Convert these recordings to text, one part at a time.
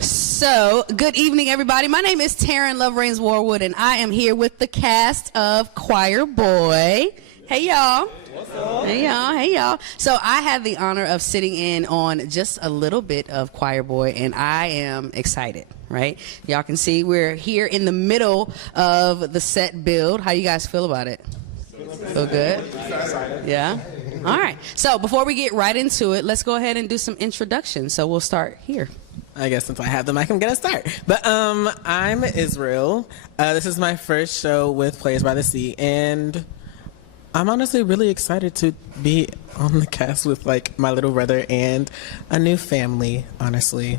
So, good evening, everybody. My name is Taryn Love Reigns Warwood, and I am here with the cast of ChoirBoy. Hey, y'all. What's up? Hey, y'all. Hey, y'all. So, I had the honor of sitting in on just a little bit of ChoirBoy, and I am excited, right? Y'all can see we're here in the middle of the set build. How you guys feel about it? Feel good? Yeah? All right. So, before we get right into it, let's go ahead and do some introductions. So, we'll start here. I guess since I have the mic, I'm gonna start. But I'm Israel. This is my first show with Players by the Sea, and I'm honestly really excited to be on the cast with like my little brother and a new family. Honestly.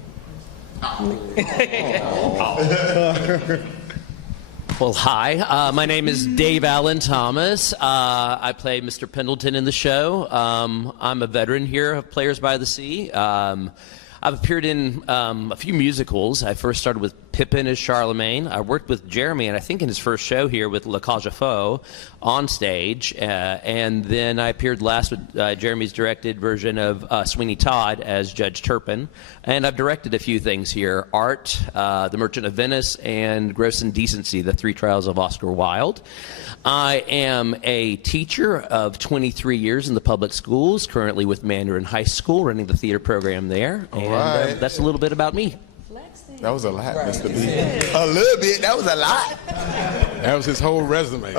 Well, hi. My name is Dave Allen Thomas. I play Mr. Pendleton in the show. I'm a veteran here of Players by the Sea. I've appeared in a few musicals. I first started with Pippin as Charlemagne. I worked with Jeremy, and I think in his first show here with La Cage aux Folles on stage. And then I appeared last with Jeremy's directed version of Sweeney Todd as Judge Turpin. And I've directed a few things here: Art, The Merchant of Venice, and Gross Indecency, The Three Trials of Oscar Wilde. I am a teacher of 23 years in the public schools, currently with Mandarin High School, running the theater program there. All and right. That's a little bit about me. That was a lot, Mr. B. A little bit. That was a lot. That was his whole resume.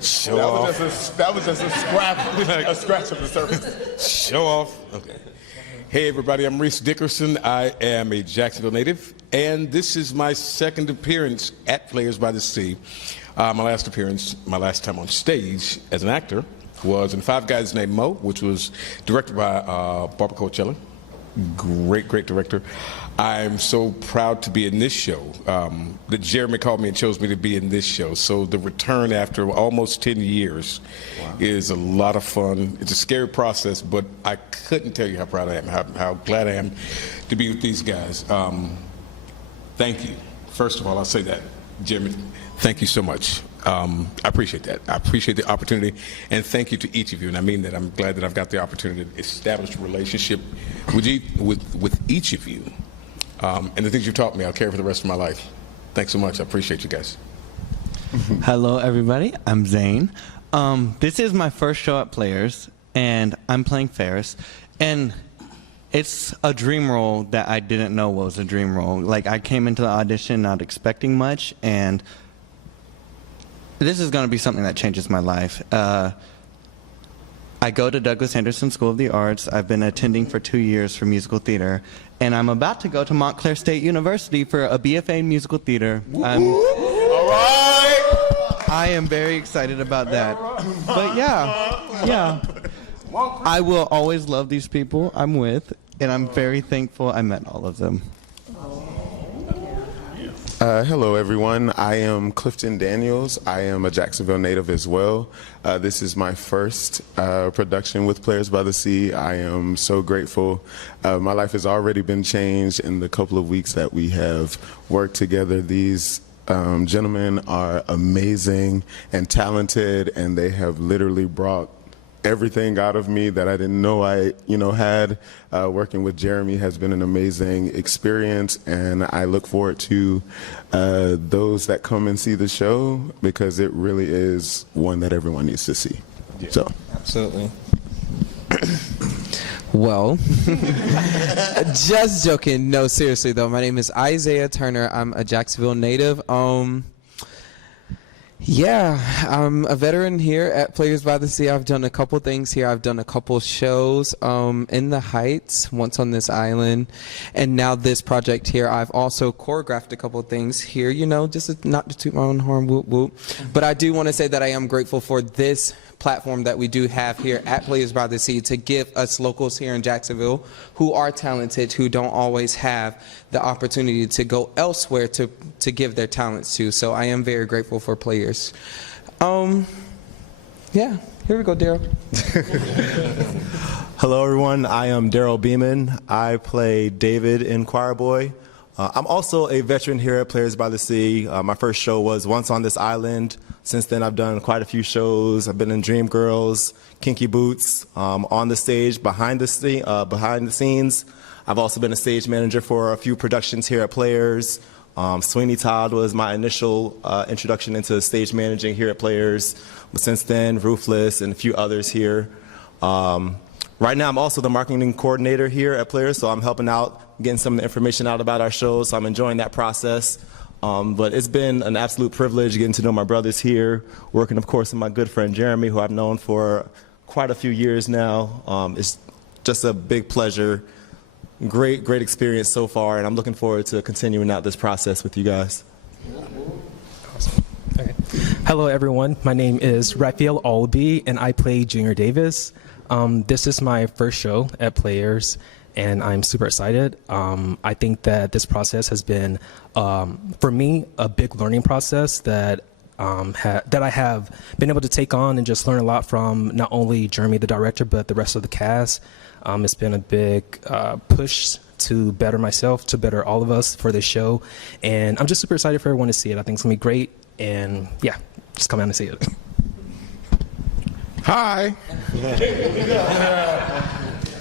Show off. That was just a scratch of the surface. Show off. Okay. Hey, everybody. I'm Reese Dickerson. I am a Jacksonville native, and this is my second appearance at Players by the Sea. My last time on stage as an actor was in Five Guys Named Mo, which was directed by Barbara Coachella. Great director. I'm so proud to be in this show. That Jeremy called me and chose me to be in this show. So the return after almost 10 years is a lot of fun. It's a scary process, but I couldn't tell you how proud I am, how glad I am to be with these guys. Thank you. First of all, I'll say that. Jeremy, thank you so much. I appreciate that. I appreciate the opportunity, and thank you to each of you. And I mean that. I'm glad that I've got the opportunity to establish a relationship with each of you. And the things you've taught me, I'll carry for the rest of my life. Thanks so much. I appreciate you guys. Hello, everybody. I'm Zane. This is my first show at Players, and I'm playing Ferris. And it's a dream role that I didn't know was a dream role. Like, I came into the audition not expecting much, and this is going to be something that changes my life. I go to Douglas Anderson School of the Arts. I've been attending for 2 years for musical theater, and I'm about to go to Montclair State University for a BFA in musical theater. All right. I am very excited about that. But yeah. I will always love these people I'm with, and I'm very thankful I met all of them. Hello, everyone. I am Clifton Daniels. I am a Jacksonville native as well. This is my first production with Players by the Sea. I am so grateful. My life has already been changed in the couple of weeks that we have worked together. These gentlemen are amazing and talented, and they have literally brought everything out of me that I didn't know I had. Working with Jeremy has been an amazing experience, and I look forward to those that come and see the show, because it really is one that everyone needs to see. Yeah. So Absolutely. Well, just joking. No, seriously though. My name is Isaiah Turner. I'm a Jacksonville native. Yeah, I'm a veteran here at Players by the Sea. I've done a couple things here. I've done a couple shows in the Heights, once on this island, and now this project here. I've also choreographed a couple things here, just not to toot my own horn, whoop, whoop. But I do want to say that I am grateful for this platform that we do have here at Players by the Sea to give us locals here in Jacksonville who are talented, who don't always have the opportunity to go elsewhere to give their talents to. So I am very grateful for Players. Yeah, here we go, Daryl. Hello, everyone. I am Daryl Beeman. I play David in ChoirBoy. I'm also a veteran here at Players by the Sea. My first show was Once on This Island. Since then, I've done quite a few shows. I've been in Dreamgirls, Kinky Boots, on the stage, behind the scenes. I've also been a stage manager for a few productions here at Players. Sweeney Todd was my initial introduction into stage managing here at Players. But since then, Ruthless and a few others here. Right now, I'm also the marketing coordinator here at Players, so I'm helping out, getting some of the information out about our shows, so I'm enjoying that process. But it's been an absolute privilege getting to know my brothers here, working, of course, with my good friend Jeremy, who I've known for quite a few years now. It's just a big pleasure. Great experience so far, and I'm looking forward to continuing out this process with you guys. Awesome. Okay. Hello, everyone. My name is Raphael Alby, and I play Junior Davis. This is my first show at Players, and I'm super excited. I think that this process has been, for me, a big learning process that that I have been able to take on and just learn a lot from not only Jeremy, the director, but the rest of the cast. It's been a big push to better myself, to better all of us for this show. And I'm just super excited for everyone to see it. I think it's going to be great. And yeah, just come out and see it. Hi.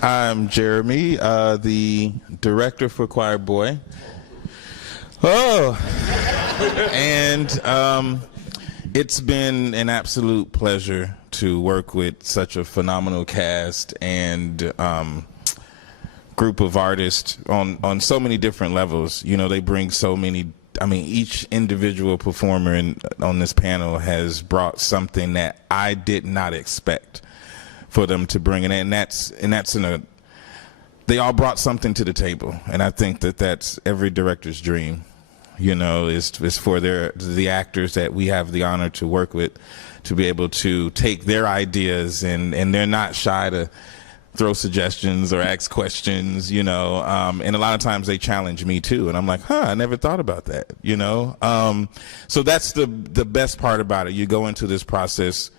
I'm Jeremy, the director for ChoirBoy. Oh, and it's been an absolute pleasure to work with such a phenomenal cast and group of artists on so many different levels. You know, they bring so many. I mean, each individual performer on this panel has brought something that I did not expect for them to bring in, and that's they all brought something to the table, and I think that's every director's dream. You know, is for the actors that we have the honor to work with to be able to take their ideas and they're not shy to throw suggestions or ask questions, you know, and a lot of times they challenge me too, and I'm like, I never thought about that, you know. So that's the best part about it. You go into this process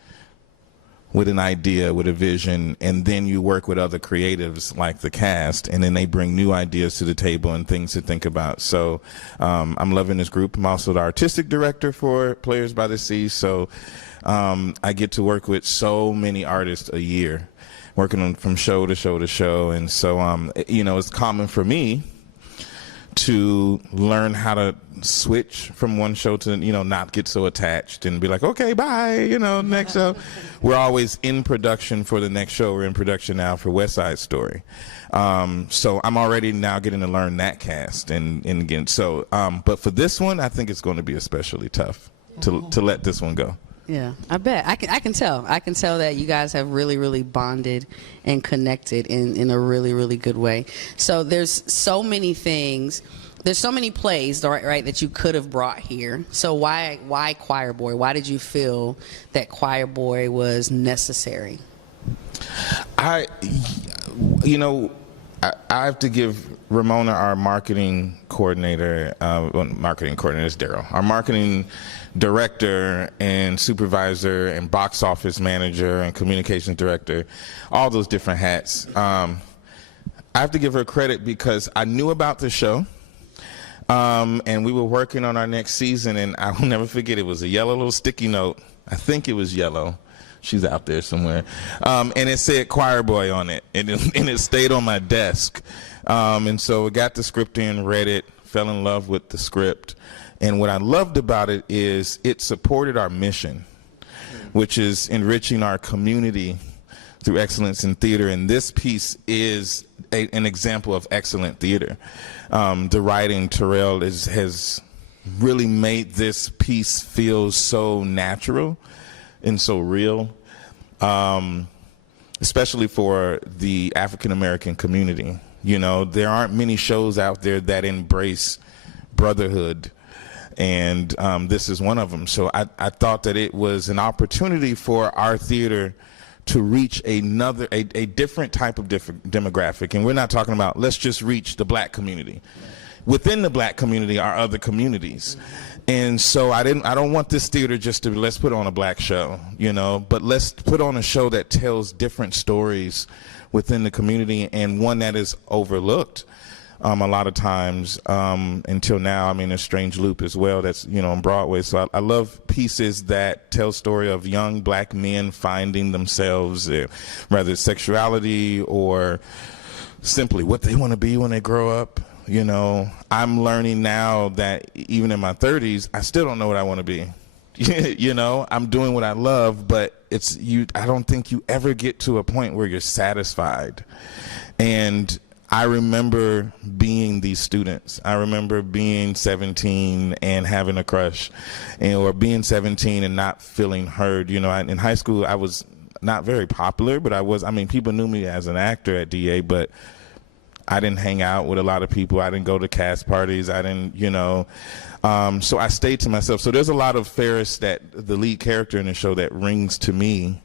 with an idea, with a vision, and then you work with other creatives like the cast, and then they bring new ideas to the table and things to think about. So I'm loving this group. I'm also the artistic director for Players by the Sea, so I get to work with so many artists a year, working on from show to show to show. And so, you know, it's common for me to learn how to switch from one show to, you know, not get so attached and be like, okay, bye, you know, next show. We're always in production for the next show. We're in production now for West Side Story. So I'm already now getting to learn that cast. And again, so, but for this one, I think it's going to be especially tough to let this one go. Yeah, I bet. I can tell. I can tell that you guys have really bonded and connected in a really good way. So there's so many things. There's so many plays, right, that you could have brought here. So why ChoirBoy? Why did you feel that ChoirBoy was necessary? You know, I have to give Ramona, our marketing coordinator, marketing coordinator is Daryl, our marketing director and supervisor and box office manager and communications director, all those different hats. I have to give her credit because I knew about the show, and we were working on our next season, and I will never forget, it was a yellow little sticky note. I think it was yellow. She's out there somewhere. And it said ChoirBoy on it, and it stayed on my desk. And so I got the script in, read it, fell in love with the script. And what I loved about it is it supported our mission, which is enriching our community through excellence in theater. And this piece is an example of excellent theater. The writing, Terrell, has really made this piece feel so natural and so real, especially for the African American community. You know, there aren't many shows out there that embrace brotherhood, and this is one of them. So I thought that it was an opportunity for our theater to reach a different type of demographic. And we're not talking about let's just reach the black community. Within the black community are other communities. And so I don't want this theater just to let's put on a black show, you know, but let's put on a show that tells different stories within the community, and one that is overlooked. a lot of times until now. I mean, there's Strange Loop as well that's, on Broadway. So I love pieces that tell story of young black men finding themselves, whether it's sexuality or simply what they want to be when they grow up. I'm learning now that even in my 30s, I still don't know what I want to be. I'm doing what I love, but I don't think you ever get to a point where you're satisfied. And I remember being these students. I remember being 17 and having a crush, or being 17 and not feeling heard. In high school, I was not very popular, but people knew me as an actor at DA, but I didn't hang out with a lot of people. I didn't go to cast parties. I didn't, so I stayed to myself. So there's a lot of Ferris, the lead character in the show, that rings to me.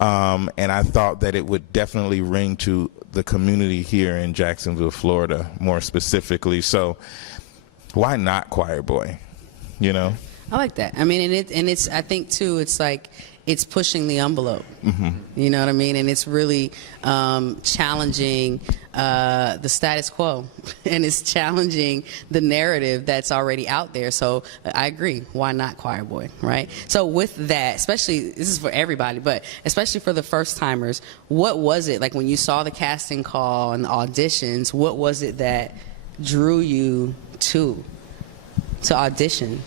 And I thought that it would definitely ring to the community here in Jacksonville, Florida, more specifically. So why not ChoirBoy? I like that. I mean, and it's I think too, it's like, it's pushing the envelope. You know what I mean? And it's really challenging the status quo, and it's challenging the narrative that's already out there. So I agree. Why not ChoirBoy, right? So with that, especially, this is for everybody, but especially for the first timers, what was it like when you saw the casting call and the auditions? What was it that drew you to audition?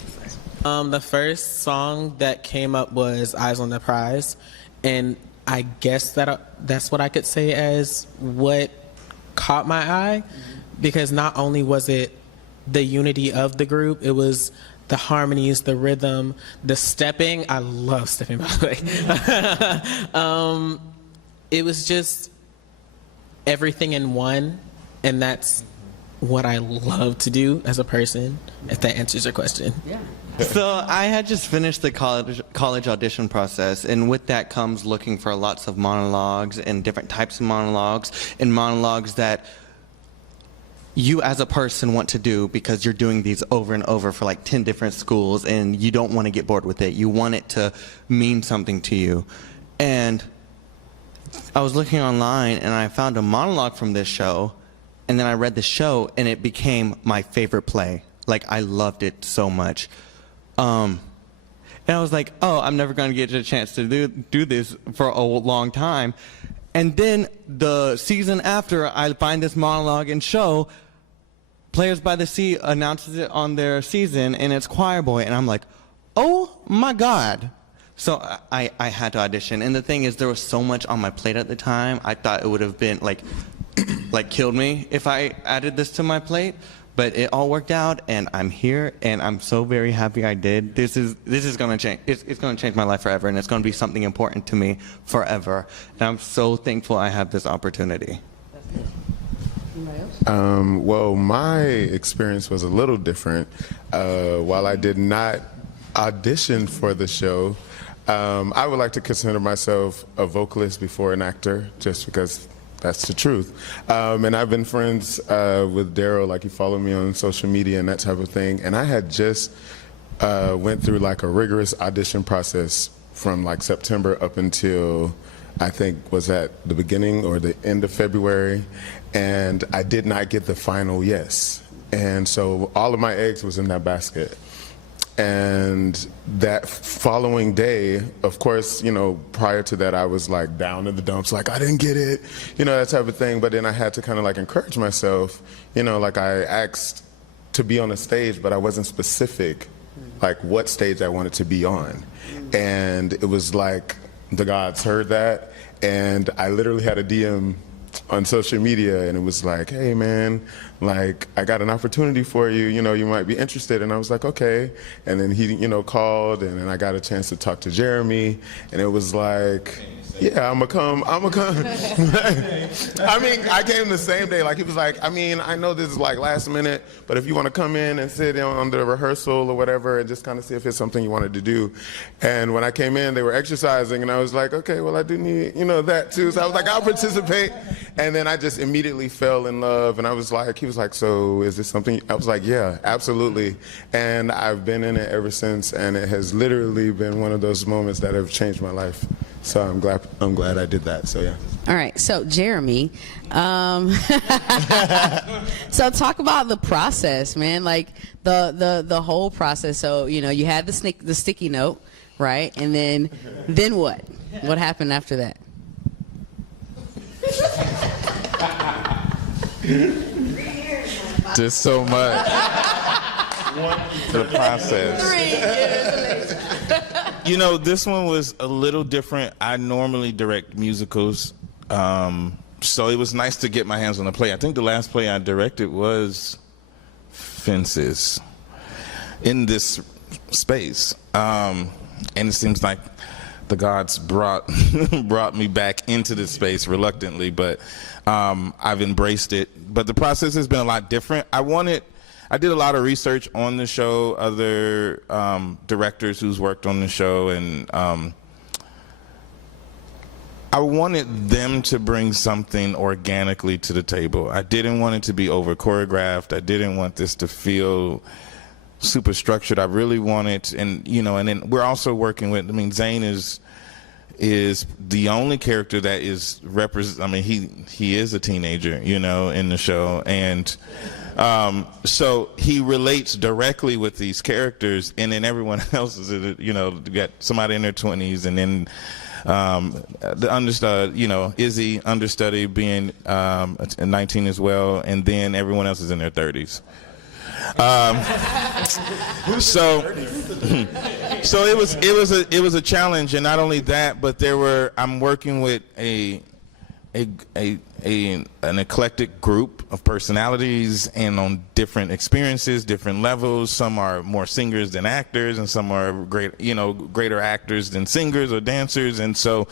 The first song that came up was Eyes on the Prize, and I guess that's what I could say as what caught my eye, because not only was it the unity of the group, it was the harmonies, the rhythm, the stepping. I love stepping, by the way. It was just everything in one, and that's what I love to do as a person, if that answers your question. Yeah. So I had just finished the college audition process, and with that comes looking for lots of monologues and different types of monologues, and monologues that you as a person want to do because you're doing these over and over for like 10 different schools, and you don't want to get bored with it. You want it to mean something to you. And I was looking online, and I found a monologue from this show, and then I read the show, and it became my favorite play. Like, I loved it so much. And I was like, oh, I'm never going to get a chance to do this for a long time. And then the season after, I find this monologue and show, Players by the Sea announces it on their season, and it's ChoirBoy. And I'm like, oh, my God. So I had to audition. And the thing is, there was so much on my plate at the time, I thought it would have been, like killed me if I added this to my plate. But it all worked out, and I'm here, and I'm so very happy I did. This is going to change. It's going to change my life forever, and it's going to be something important to me forever. And I'm so thankful I have this opportunity. Well, my experience was a little different. While I did not audition for the show, I would like to consider myself a vocalist before an actor, just because that's the truth. And I've been friends with Daryl, like he followed me on social media and that type of thing. And I had just went through like a rigorous audition process from like September up until I think was at the beginning or the end of February. And I did not get the final yes. And so all of my eggs was in that basket. And that following day, of course, prior to that, I was like down in the dumps, like I didn't get it, that type of thing. But then I had to kind of like encourage myself, like I asked to be on a stage, but I wasn't specific, like what stage I wanted to be on. And it was like the gods heard that, and I literally had a DM on social media, and it was like, hey man, like I got an opportunity for you, you might be interested. And I was like, okay. And then he called, and then I got a chance to talk to Jeremy, and it was like, yeah, I'm gonna come. I mean, I came the same day. Like he was like, I mean, I know this is like last minute, but if you want to come in and sit on the rehearsal or whatever and just kind of see if it's something you wanted to do. And when I came in, they were exercising, and I was like, okay, well I do need, that too. So I was like, I'll participate. And then I just immediately fell in love, and I was like, he was like, so is this something? I was like, yeah, absolutely. And I've been in it ever since, and it has literally been one of those moments that have changed my life. So I'm glad I did that. So yeah. All right, so Jeremy, so talk about the process, man. Like the whole process. So you had the sticky note, right? And then what? What happened after that? Just so much. The process. This one was a little different. I normally direct musicals, so it was nice to get my hands on the play. I think the last play I directed was Fences in this space, and it seems like the gods brought me back into this space reluctantly, but I've embraced it. But the process has been a lot different. I did a lot of research on the show, other directors who's worked on the show, and I wanted them to bring something organically to the table. I didn't want it to be over choreographed. I didn't want this to feel super structured. I really wanted, and then we're also working with, Zane is the only character that is he is a teenager, in the show, and so he relates directly with these characters, and then everyone else is, you got somebody in their 20s, and then the understudy, Izzy understudy being 19 as well, and then everyone else is in their 30s. So it was a challenge, and not only that, but I'm working with an eclectic group of personalities and on different experiences, different levels. Some are more singers than actors, and some are greater actors than singers or dancers, and so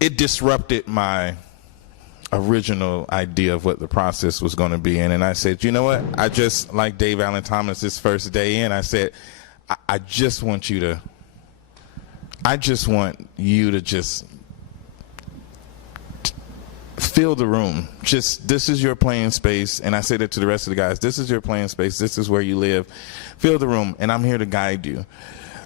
it disrupted my original idea of what the process was going to be. And I said, you know what? I just, like Dave Allen Thomas, his first day in, I said, I just want you to just fill the room. This is your playing space. And I said it to the rest of the guys, this is your playing space. This is where you live. Fill the room, and I'm here to guide you.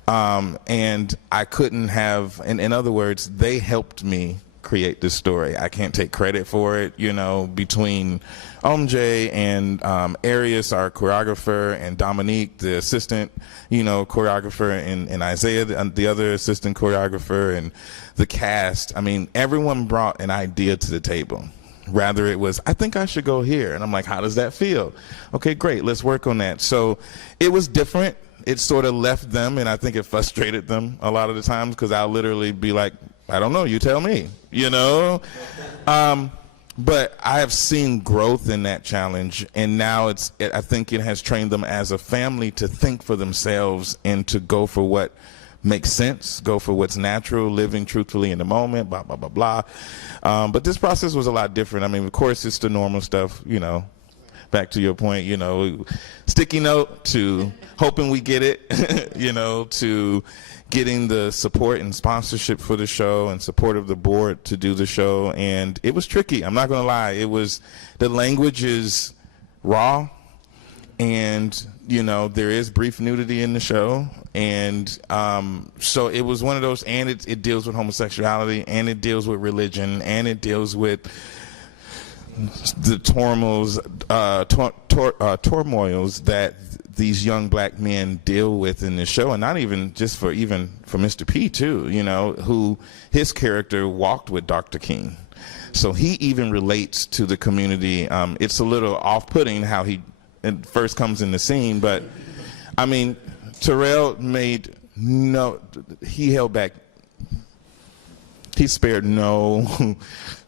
And I couldn't have, in other words, they helped me create this story. I can't take credit for it, between Omjay and Arius, our choreographer, and Dominique, the assistant, choreographer, and Isaiah, the other assistant choreographer, and the cast. Everyone brought an idea to the table. Rather, it was, I think I should go here. And I'm like, how does that feel? Okay, great, let's work on that. So it was different. It sort of left them, and I think it frustrated them a lot of the times, because I'll literally be like, I don't know, you tell me, but I have seen growth in that challenge, and now I think it has trained them as a family to think for themselves and to go for what makes sense, go for what's natural, living truthfully in the moment, blah, blah, blah, blah. But this process was a lot different. Of course, it's the normal stuff, back to your point, sticky note to hoping we get it, to getting the support and sponsorship for the show and support of the board to do the show. And it was tricky. I'm not going to lie. The language is raw, and, there is brief nudity in the show. And so it was one of those, and it deals with homosexuality, and it deals with religion, and it deals with the turmoils that these young black men deal with in this show, and not even just for Mr. P too, who his character walked with Dr. King. So he even relates to the community. It's a little off-putting how he first comes in the scene, but Terrell he held back. He spared no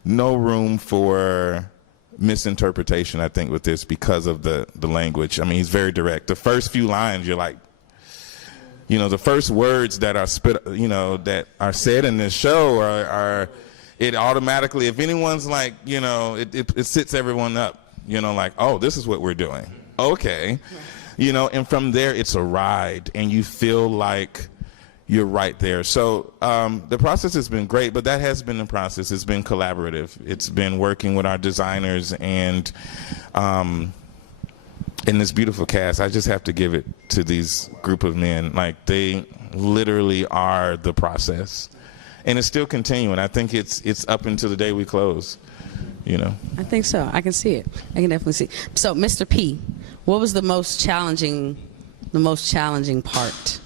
room for misinterpretation, I think, with this, because of the language. He's very direct. The first few lines, you're like, the first words that are that are said in this show are it automatically, if anyone's like, it sits everyone up, like, oh, this is what we're doing. Okay. And from there, it's a ride, and you feel like you're right there. So the process has been great, but that has been the process. It's been collaborative. It's been working with our designers and in this beautiful cast. I just have to give it to these group of men. Like, they literally are the process. and it's still continuing. I think it's up until the day we close. You know. I think so. I can see it. I can definitely see it. So, Mr. P, what was the most challenging part?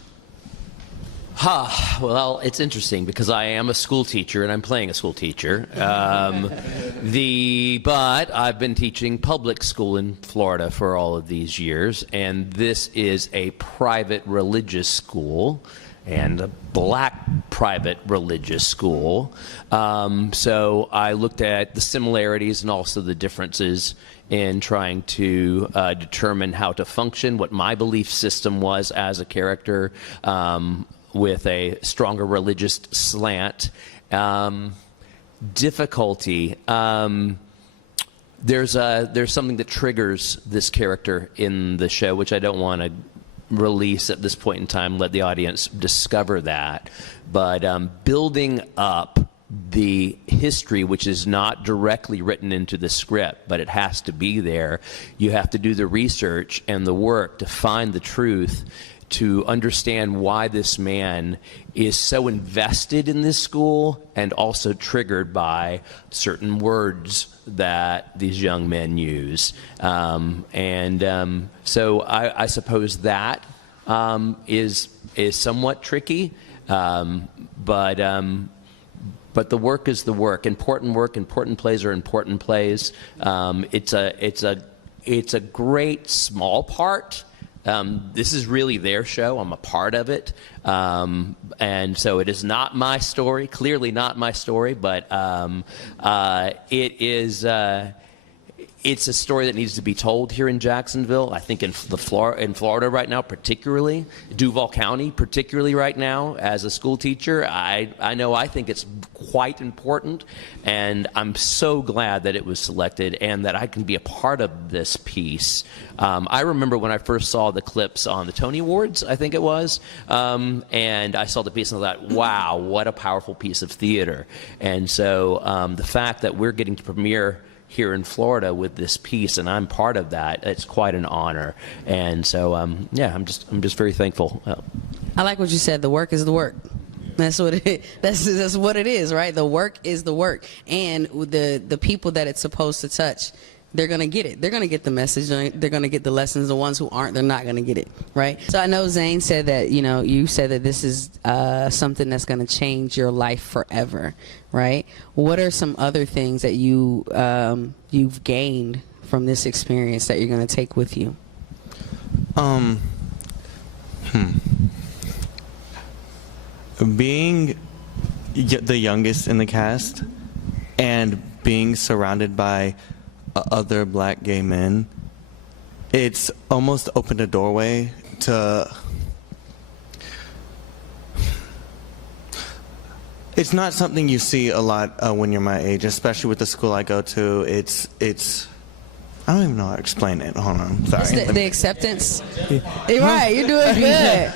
Well, it's interesting because I am a school teacher and I'm playing a school teacher. But I've been teaching public school in Florida for all of these years, and this is a private religious school and a black private religious school. So I looked at the similarities and also the differences in trying to determine how to function, what my belief system was as a character, with a stronger religious slant. Difficulty. There's something that triggers this character in the show, which I don't want to release at this point in time. Let the audience discover that. But building up the history, which is not directly written into the script, but it has to be there. You have to do the research and the work to find the truth, to understand why this man is so invested in this school and also triggered by certain words that these young men use. So I suppose that is somewhat tricky, but the work is the work. Important plays are important plays. It's a great small part. This is really their show. I'm a part of it. And so it is not my story, clearly not my story, but it's a story that needs to be told here in Jacksonville. I think in Florida right now, particularly, Duval County particularly right now, as a school teacher, I think it's quite important, and I'm so glad that it was selected and that I can be a part of this piece. I remember when I first saw the clips on the Tony Awards, I think it was, and I saw the piece and I thought, wow, what a powerful piece of theater. And so the fact that we're getting to premiere here in Florida with this piece, and I'm part of that, it's quite an honor. And so, I'm just very thankful. I like what you said. The work is the work. That's what it is. That's what it is, right? The work is the work, and the people that it's supposed to touch, they're gonna get it. They're gonna get the message. They're gonna get the lessons. The ones who aren't, they're not gonna get it, right? So I know Zane said that, you said that this is something that's gonna change your life forever, right? What are some other things that you've gained from this experience that you're gonna take with you? Being the youngest in the cast and being surrounded by other black gay men, it's almost opened a doorway to... It's not something you see a lot when you're my age, especially with the school I go to. It's I don't even know how to explain it. Hold on. Sorry. It's the acceptance. You're right. You're doing good.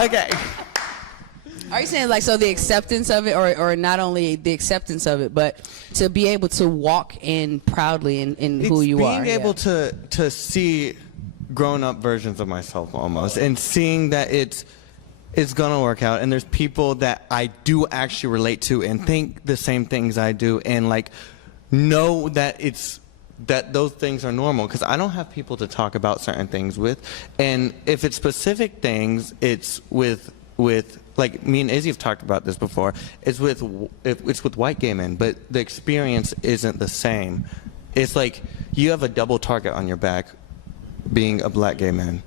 Okay. Are you saying so the acceptance of it, or not only the acceptance of it, but to be able to walk in proudly in who you are? Being able to see grown-up versions of myself almost, and seeing that it's gonna work out, and there's people that I do actually relate to and think the same things I do, and know that those things are normal, because I don't have people to talk about certain things with. And if it's specific things, it's with like me and Izzy have talked about this before, it's with white gay men, but the experience isn't the same. It's like you have a double target on your back being a black gay man,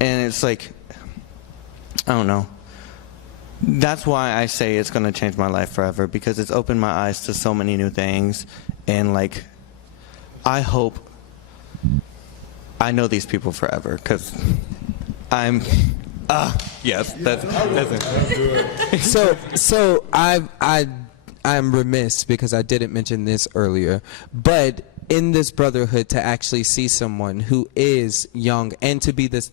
and it's like, I don't know. That's why I say it's going to change my life forever, because it's opened my eyes to so many new things. And I hope I know these people forever, because I'm yes, that's it. So I'm remiss because I didn't mention this earlier, but in this brotherhood, to actually see someone who is young and to be the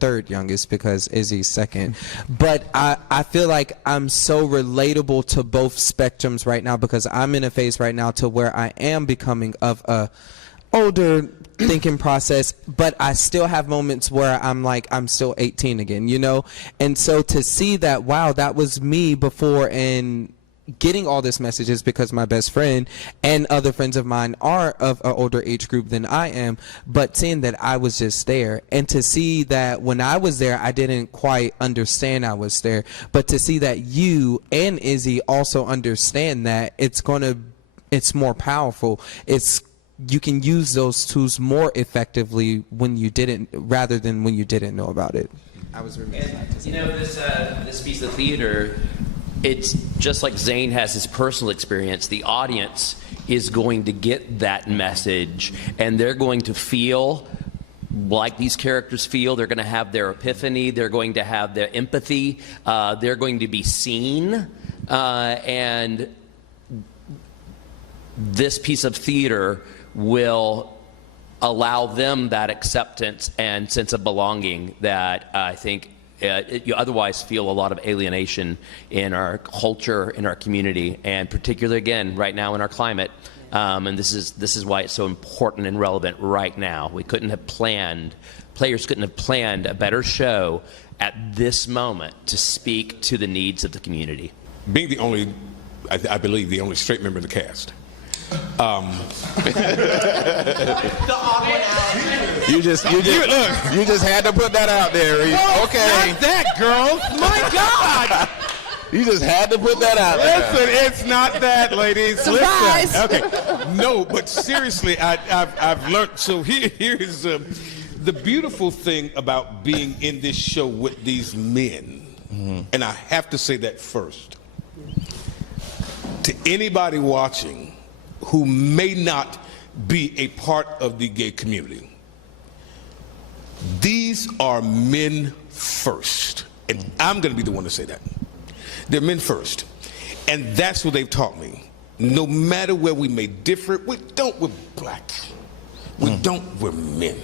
third youngest, because Izzy's second, but I feel like I'm so relatable to both spectrums right now, because I'm in a phase right now to where I am becoming of older thinking process, but I still have moments where I'm like, I'm still 18 again, you know? And so to see that, wow, that was me before, and getting all this messages because my best friend and other friends of mine are of an older age group than I am, but seeing that I was just there, and to see that when I was there I didn't quite understand I was there, but to see that you and Izzy also understand that it's more powerful. You can use those tools more effectively rather than when you didn't know about it. I was remiss not to say. You know, this piece of theater, it's just like Zane has his personal experience. The audience is going to get that message, and they're going to feel like these characters feel. They're going to have their epiphany. They're going to have their empathy. They're going to be seen. And this piece of theater will allow them that acceptance and sense of belonging that I think you otherwise feel a lot of alienation in our culture, in our community, and particularly, again, right now in our climate. And this is why it's so important and relevant right now. Players couldn't have planned a better show at this moment to speak to the needs of the community. Being the only, I believe, the only straight member of the cast. You just had to put that out there, Reese. Okay. Not that, girls. My God. You just had to put that out there. Listen, it's not that, ladies. Surprise. Listen. Okay. No, but seriously, I've learned. So here's the beautiful thing about being in this show with these men, and I have to say that first. To anybody watching who may not be a part of the gay community, these are men first. And I'm going to be the one to say that. They're men first. And that's what they've taught me. No matter where we may differ, we're black. We're men.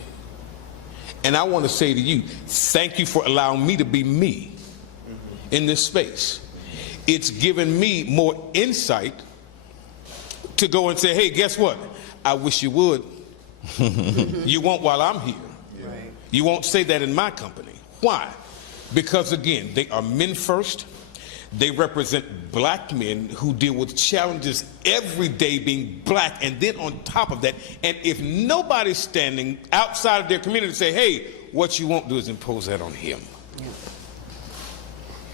And I want to say to you, thank you for allowing me to be me in this space. It's given me more insight to go and say, hey, guess what? I wish you would. You won't while I'm here. Right. You won't say that in my company. Why? Because, again, they are men first. They represent black men who deal with challenges every day being black. And then on top of that, and if nobody's standing outside of their community to say, hey, what you won't do is impose that on him. Yeah.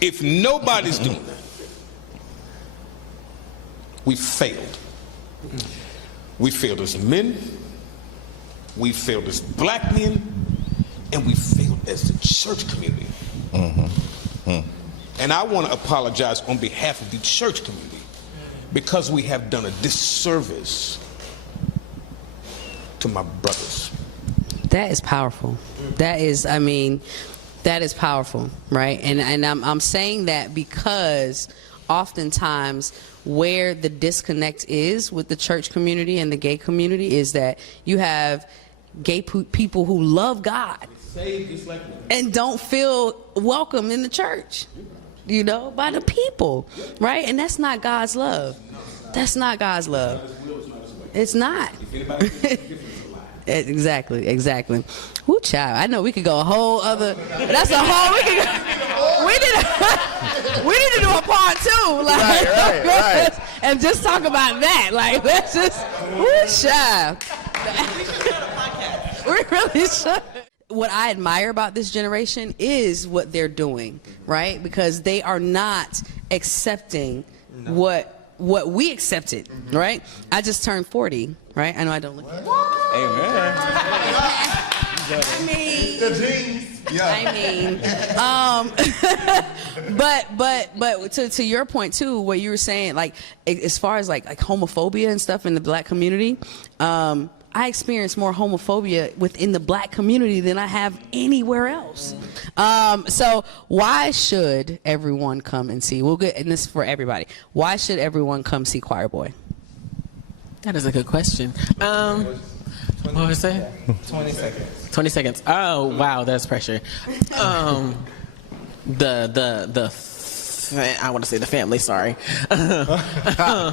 If nobody's doing that, we failed. We failed as men, we failed as black men, and we failed as the church community. And I want to apologize on behalf of the church community because we have done a disservice to my brothers. That is powerful. That is powerful, right? And I'm saying that because oftentimes where the disconnect is with the church community and the gay community is that you have gay people who love God and don't feel welcome in the church, you know, by the people, right? And that's not God's love. That's not God's love. It's not. Exactly. Woo, child. I know we could go a whole other. That's a whole. We need to do a part two, like, right. And just talk about that. Like, let's just. Woo, child. We really should. What I admire about this generation is what they're doing, right? Because they are not accepting what we accepted, right? I just turned 40, right? I know I don't look it. Amen. I mean, the jeans. Yeah. But to your point too, what you were saying, like as far as like homophobia and stuff in the black community, I experience more homophobia within the black community than I have anywhere else. So why should everyone come and see? We'll get, and this is for everybody. Why should everyone come see ChoirBoy? That is a good question. What was that? 20 seconds. 20 seconds. Oh, wow, that's pressure. I want to say the family, sorry. Oh,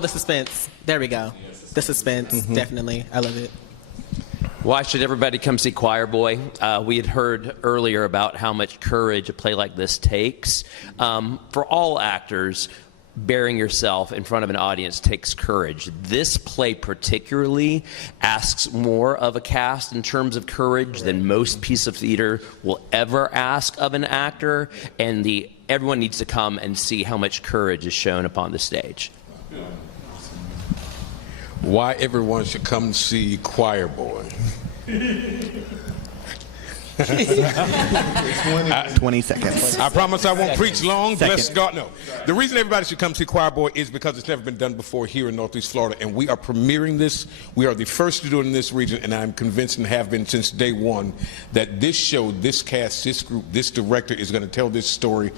the suspense. There we go. The suspense, definitely. I love it. Why should everybody come see ChoirBoy? We had heard earlier about how much courage a play like this takes. For all actors, bearing yourself in front of an audience takes courage. This play particularly asks more of a cast in terms of courage than most piece of theater will ever ask of an actor, and everyone needs to come and see how much courage is shown upon the stage. Why everyone should come see ChoirBoy. 20 seconds. I promise I won't preach long. Second. Bless God. No. The reason everybody should come see ChoirBoy is because it's never been done before here in Northeast Florida, and we are premiering this. We are the first to do it in this region, and I'm convinced and have been since day one that this show, this cast, this group, this director is going to tell this story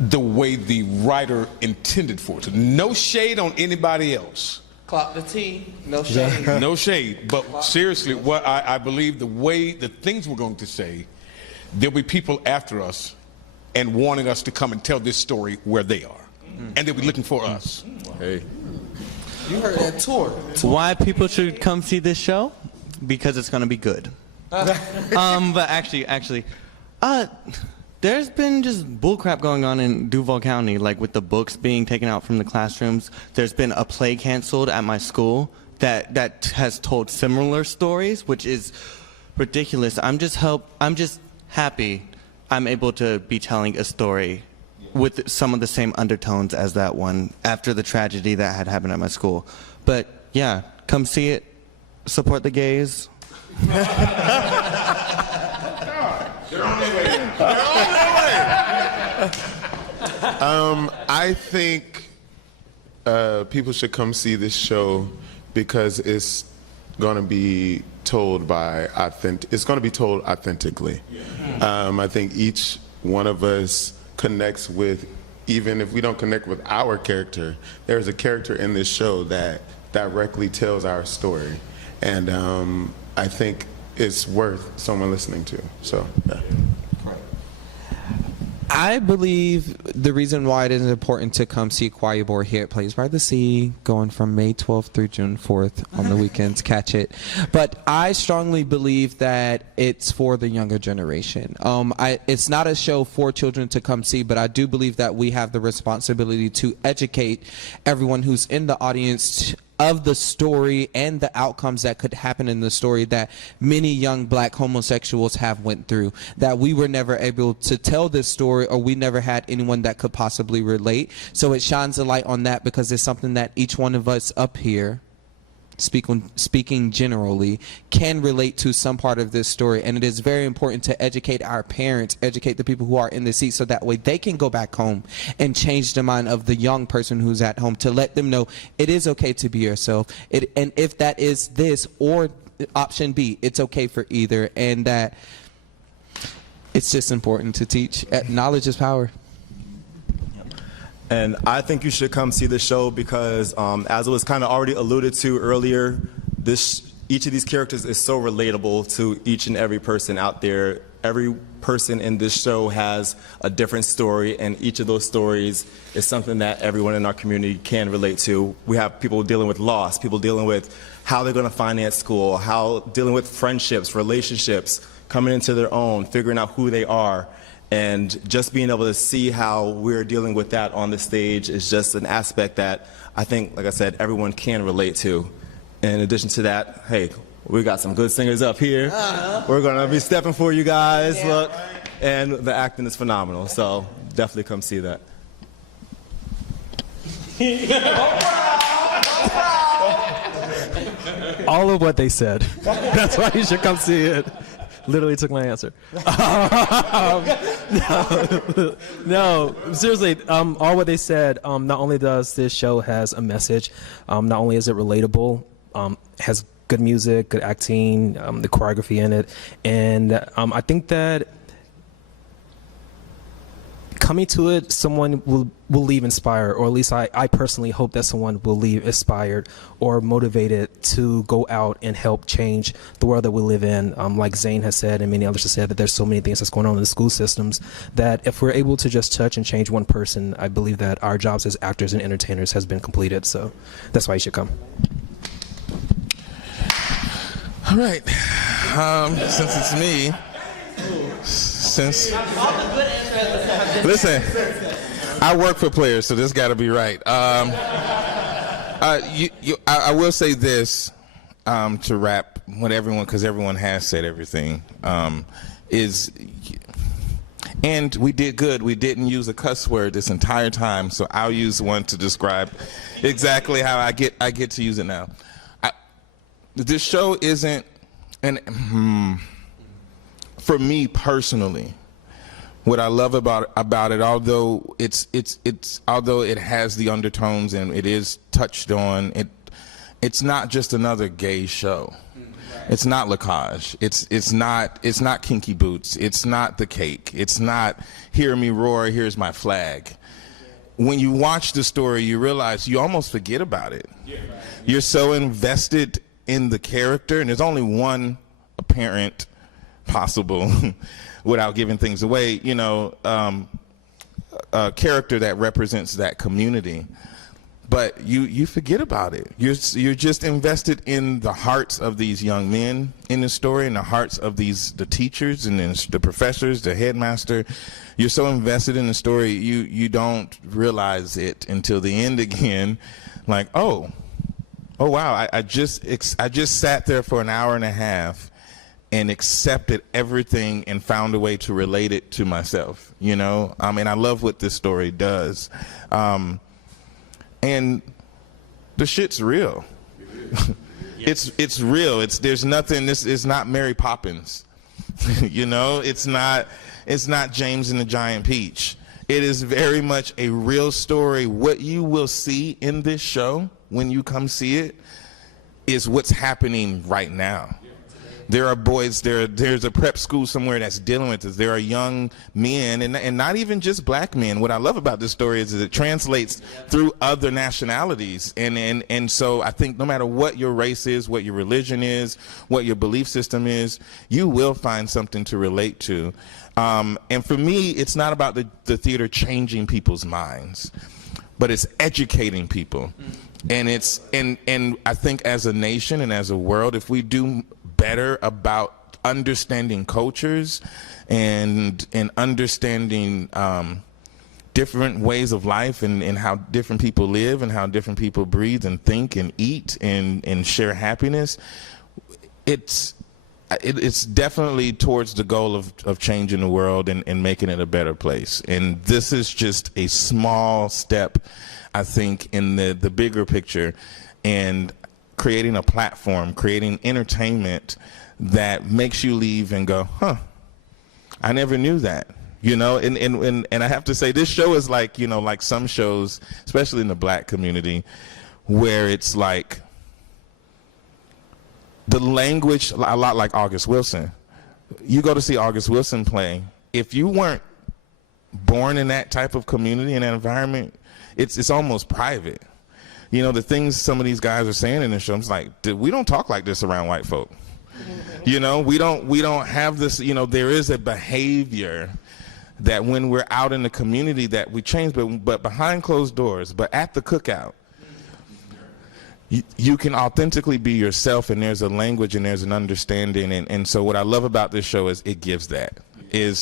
the way the writer intended for it. No shade on anybody else. Clock the T. No shade. No shade. But seriously, what I believe the things we're going to say, there'll be people after us and wanting us to come and tell this story where they are. And they'll be looking for us. Hey. You heard that tour. Why people should come see this show? Because it's going to be good. But actually, there's been just bullcrap going on in Duval County, like with the books being taken out from the classrooms. There's been a play canceled at my school that has told similar stories, which is ridiculous. I'm just happy I'm able to be telling a story with some of the same undertones as that one after the tragedy that had happened at my school. But yeah, come see it. Support the gays. They're on their way. I think people should come see this show because it's going to be told it's going to be told authentically. I think each one of us connects with, even if we don't connect with our character, there's a character in this show that directly tells our story. And I think it's worth someone listening to. So, yeah. I believe the reason why it is important to come see ChoirBoy here at Plays by the Sea, going from May 12th through June 4th on the weekends, catch it. But I strongly believe that it's for the younger generation. It's not a show for children to come see, but I do believe that we have the responsibility to educate everyone who's in the audience of the story and the outcomes that could happen in the story that many young black homosexuals have went through, that we were never able to tell this story, or we never had anyone that could possibly relate. So it shines a light on that because it's something that each one of us up here, speaking generally, can relate to some part of this story. And it is very important to educate our parents, educate the people who are in the seat, so that way they can go back home and change the mind of the young person who's at home, to let them know it is okay to be yourself. And if that is this or option B, it's okay for either. And that it's just important to teach. Knowledge is power. And I think you should come see the show because, as it was kind of already alluded to earlier, each of these characters is so relatable to each and every person out there. Every person in this show has a different story, and each of those stories is something that everyone in our community can relate to. We have people dealing with loss, people dealing with how they're going to finance school, dealing with friendships, relationships, coming into their own, figuring out who they are. And just being able to see how we're dealing with that on the stage is just an aspect that I think, like I said, everyone can relate to. In addition to that, hey, we got some good singers up here. We're going to be stepping for you guys. Yeah, look, right. And the acting is phenomenal, so definitely come see that. All of what they said. That's why you should come see it. Literally took my answer. No, seriously, all what they said, not only does this show has a message, not only is it relatable, has good music, good acting, the choreography in it, and I think that coming to it, someone will leave inspired, or at least I personally hope that someone will leave inspired or motivated to go out and help change the world that we live in. Like Zane has said, and many others have said, that there's so many things that's going on in the school systems that if we're able to just touch and change one person, I believe that our jobs as actors and entertainers has been completed. So that's why you should come. All right. Since it's me, listen, I work for players, so this got to be right. I will say this to wrap what everyone, because everyone has said everything, and we did good. We didn't use a cuss word this entire time, so I'll use one to describe exactly how I get to use it now. This show isn't, for me personally, what I love about it, although although it has the undertones and it is touched on, it's not just another gay show. It's not Lacage. It's not Kinky Boots. It's not The Cake. It's not Hear Me Roar, Here's My Flag. When you watch the story, you realize you almost forget about it. You're so invested in the character, and there's only one apparent possible, without giving things away, a character that represents that community. But you forget about it. You're just invested in the hearts of these young men in the story, in the hearts of the teachers and the professors, the headmaster. You're so invested in the story, you don't realize it until the end again. Like, oh wow, I just sat there for an hour and a half and accepted everything and found a way to relate it to myself. And I love what this story does. And the shit's real. It's real. There's nothing. This is not Mary Poppins. It's not James and the Giant Peach. It is very much a real story. What you will see in this show when you come see it is what's happening right now. There are boys, there's a prep school somewhere that's dealing with this. There are young men, and not even just black men. What I love about this story is it translates through other nationalities. And so I think no matter what your race is, what your religion is, what your belief system is, you will find something to relate to. And for me, it's not about the theater changing people's minds, but it's educating people. And and I think as a nation and as a world, if we do better about understanding cultures and understanding different ways of life and how different people live and how different people breathe and think and eat and share happiness, it's definitely towards the goal of changing the world and making it a better place. And this is just a small step, I think, in the bigger picture, and creating a platform, creating entertainment that makes you leave and go, I never knew that. And I have to say, this show is like, like some shows, especially in the black community, where it's like the language, a lot like August Wilson. You go to see August Wilson play, if you weren't born in that type of community and environment, it's almost private. The things some of these guys are saying in the show, I'm like, we don't talk like this around white folk. We don't have this, there is a behavior that when we're out in the community that we change, but behind closed doors, but at the cookout, you can authentically be yourself, and there's a language and there's an understanding. And so what I love about this show is it gives that. You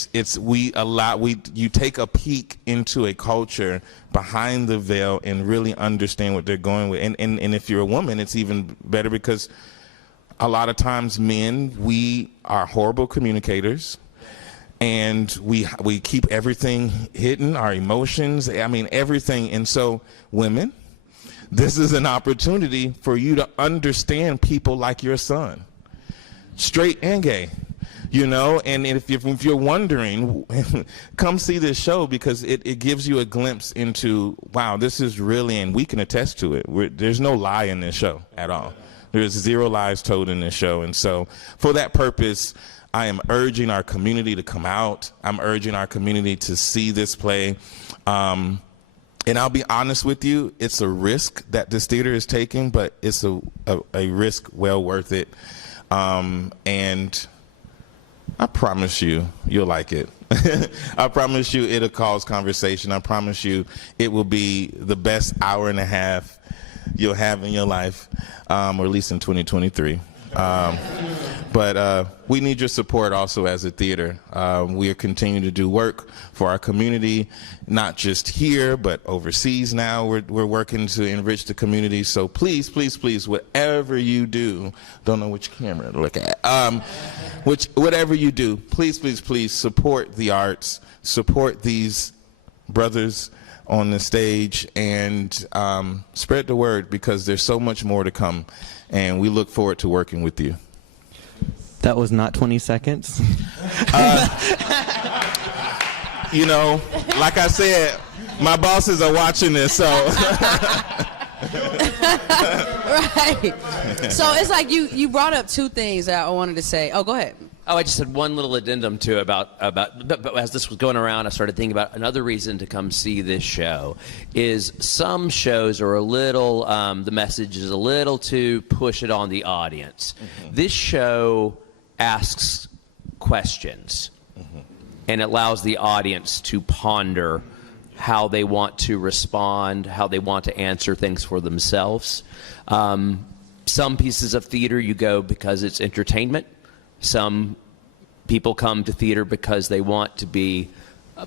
take a peek into a culture behind the veil and really understand what they're going with. And if you're a woman, it's even better, because a lot of times men, we are horrible communicators, and we keep everything hidden, our emotions, everything. And so women, this is an opportunity for you to understand people like your son, straight and gay. And if you're wondering, come see this show, because it gives you a glimpse into, wow, this is really, and we can attest to it. There's no lie in this show at all. There's zero lies told in this show. And so for that purpose, I am urging our community to come out. I'm urging our community to see this play. And I'll be honest with you, it's a risk that this theater is taking, but it's a risk well worth it. And I promise you'll like it. I promise you it'll cause conversation. I promise you it will be the best hour and a half you'll have in your life, or at least in 2023. But we need your support also as a theater. We are continuing to do work for our community, not just here, but overseas now. We're working to enrich the community. So please, please, please, whatever you do, don't know which camera to look at, whatever you do, please, please, please support the arts, support these brothers on the stage, and spread the word, because there's so much more to come, and we look forward to working with you. That was not 20 seconds. You know, like I said, my bosses are watching this, so. Right. So it's like you brought up two things that I wanted to say. Oh, go ahead. Oh, I just had one little addendum to but as this was going around, I started thinking about another reason to come see this show is some shows are a little, the message is a little too push it on the audience. Mm-hmm. This show asks questions and allows the audience to ponder how they want to respond, how they want to answer things for themselves. Some pieces of theater you go because it's entertainment. Some people come to theater because they want to be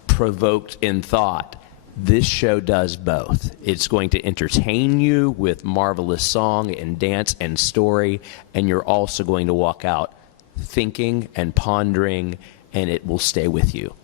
provoked in thought. This show does both. It's going to entertain you with marvelous song and dance and story, and you're also going to walk out thinking and pondering, and it will stay with you.